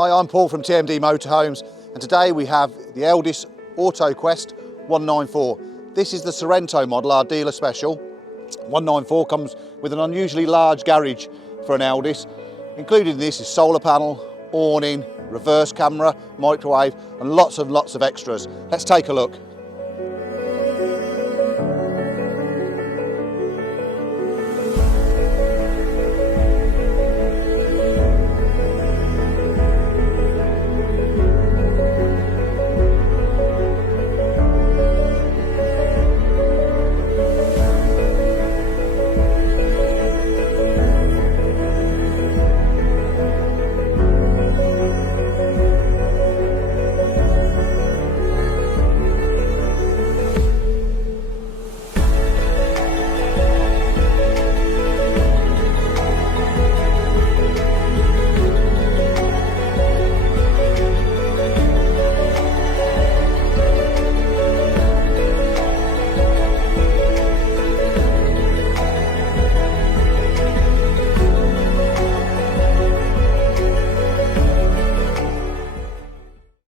Hi, I'm Paul from TMD Motorhomes, and today we have the Eldis Autoquest 194. This is the Sorento model, our dealer special. 194 comes with an unusually large garage for an Eldis. Included in this is solar panel, awning, reverse camera, microwave, and lots of extras. Let's take a look.